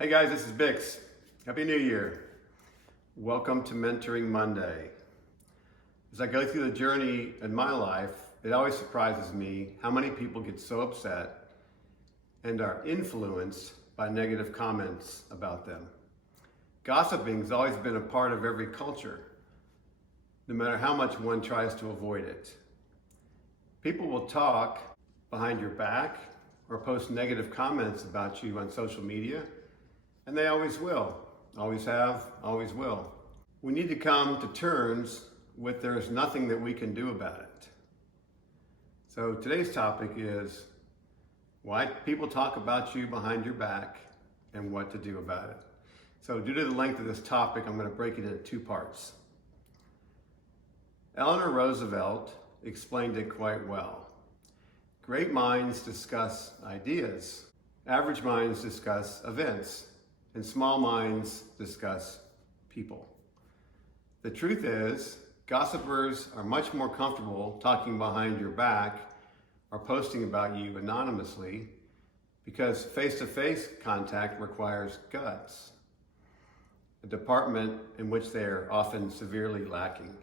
Hey guys, this is BiXX. Happy New Year. Welcome to Mentoring Monday. As I go through the journey in my life, it always surprises me how many people get so upset and are influenced by negative comments about them. Gossiping has always been a part of every culture, no matter how much one tries to avoid it. People will talk behind your back or post negative comments about you on social media, and they always will, always have, always will. We need to come to terms with there is nothing that we can do about it. So today's topic is why people talk about you behind your back and what to do about it. So due to the length of this topic, I'm going to break it into two parts. Eleanor Roosevelt explained it quite well. Great minds discuss ideas, average minds discuss events, and small minds discuss people. The truth is, gossipers are much more comfortable talking behind your back or posting about you anonymously because face-to-face contact requires guts, a department in which they are often severely lacking.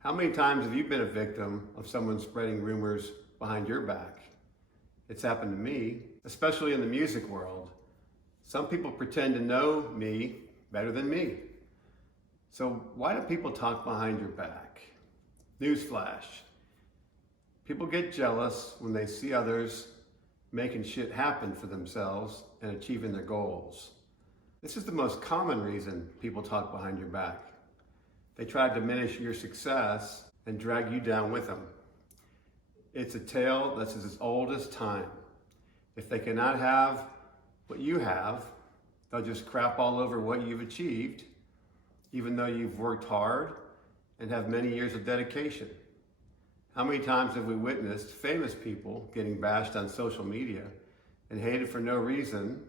How many times have you been a victim of someone spreading rumors behind your back? It's happened to me, especially in the music world. Some people pretend to know me better than me. So why do people talk behind your back? Newsflash. People get jealous when they see others making shit happen for themselves and achieving their goals. This is the most common reason people talk behind your back. They try to diminish your success and drag you down with them. It's a tale that's as old as time. If they cannot have what you have, they'll just crap all over what you've achieved, even though you've worked hard and have many years of dedication. How many times have we witnessed famous people getting bashed on social media and hated for no reason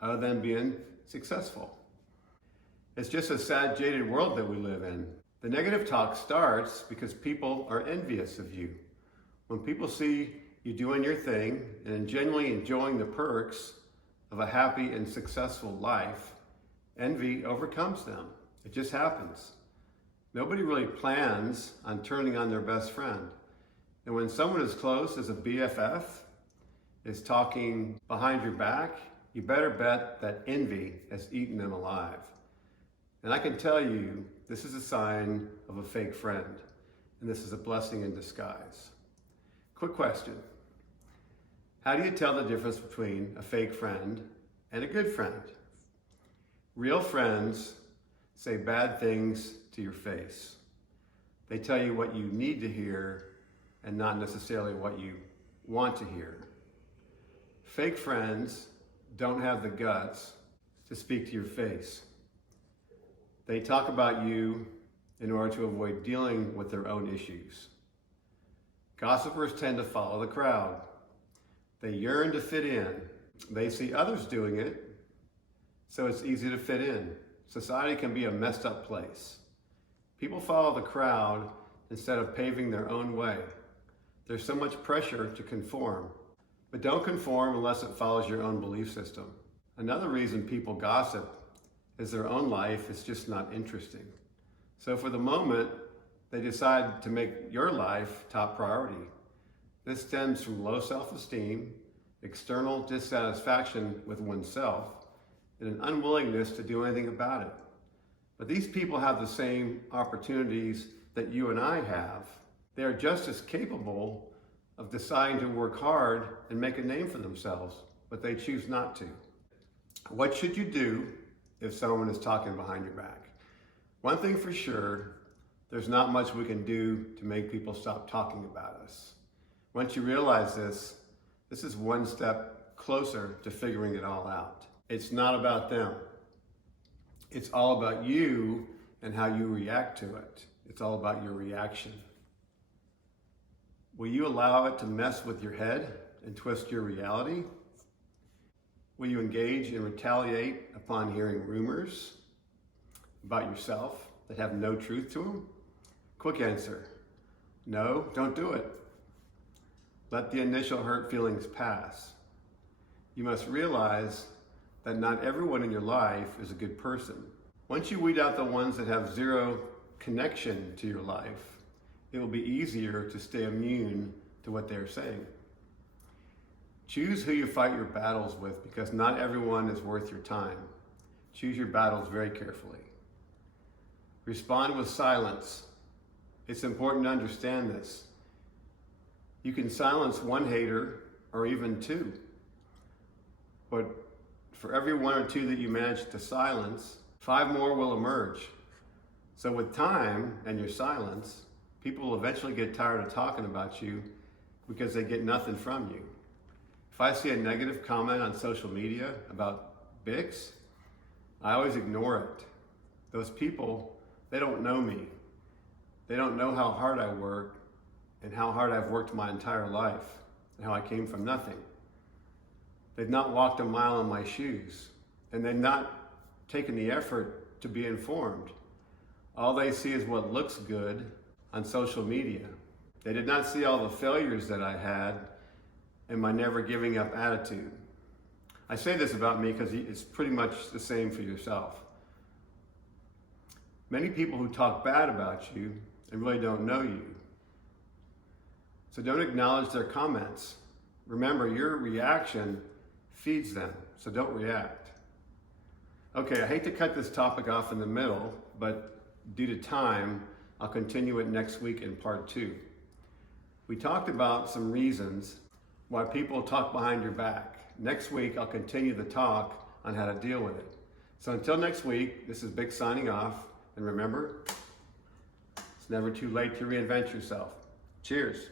other than being successful? It's just a sad, jaded world that we live in. The negative talk starts because people are envious of you. When people see you doing your thing and genuinely enjoying the perks of a happy and successful life, envy overcomes them. It just happens. Nobody really plans on turning on their best friend. And when someone as close as a BFF is talking behind your back, you better bet that envy has eaten them alive. And I can tell you, this is a sign of a fake friend, and this is a blessing in disguise. Quick question. How do you tell the difference between a fake friend and a good friend? Real friends say bad things to your face. They tell you what you need to hear and not necessarily what you want to hear. Fake friends don't have the guts to speak to your face. They talk about you in order to avoid dealing with their own issues. Gossipers tend to follow the crowd. They yearn to fit in. They see others doing it, so it's easy to fit in. Society can be a messed up place. People follow the crowd instead of paving their own way. There's so much pressure to conform, but don't conform unless it follows your own belief system. Another reason people gossip is their own life is just not interesting. So for the moment, they decide to make your life top priority. This stems from low self-esteem, external dissatisfaction with oneself, and an unwillingness to do anything about it. But these people have the same opportunities that you and I have. They are just as capable of deciding to work hard and make a name for themselves, but they choose not to. What should you do if someone is talking behind your back? One thing for sure, there's not much we can do to make people stop talking about us. Once you realize this, this is one step closer to figuring it all out. It's not about them. It's all about you and how you react to it. It's all about your reaction. Will you allow it to mess with your head and twist your reality? Will you engage and retaliate upon hearing rumors about yourself that have no truth to them? Quick answer, no, don't do it. Let the initial hurt feelings pass. You must realize that not everyone in your life is a good person. Once you weed out the ones that have zero connection to your life, it will be easier to stay immune to what they're saying. Choose who you fight your battles with, because not everyone is worth your time. Choose your battles very carefully. Respond with silence. It's important to understand this. You can silence one hater or even two, but for every one or two that you manage to silence, 5 more will emerge. So with time and your silence, people will eventually get tired of talking about you because they get nothing from you. If I see a negative comment on social media about BiXX, I always ignore it. Those people, they don't know me. They don't know how hard I work and how hard I've worked my entire life and how I came from nothing. They've not walked a mile in my shoes, and they've not taken the effort to be informed. All they see is what looks good on social media. They did not see all the failures that I had and my never giving up attitude. I say this about me because it's pretty much the same for yourself. Many people who talk bad about you and really don't know you. So don't acknowledge their comments. Remember, your reaction feeds them, so don't react. Okay, I hate to cut this topic off in the middle, but due to time, I'll continue it next week in part 2. We talked about some reasons why people talk behind your back. Next week, I'll continue the talk on how to deal with it. So until next week, this is BiXX signing off, and remember, it's never too late to reinvent yourself. Cheers.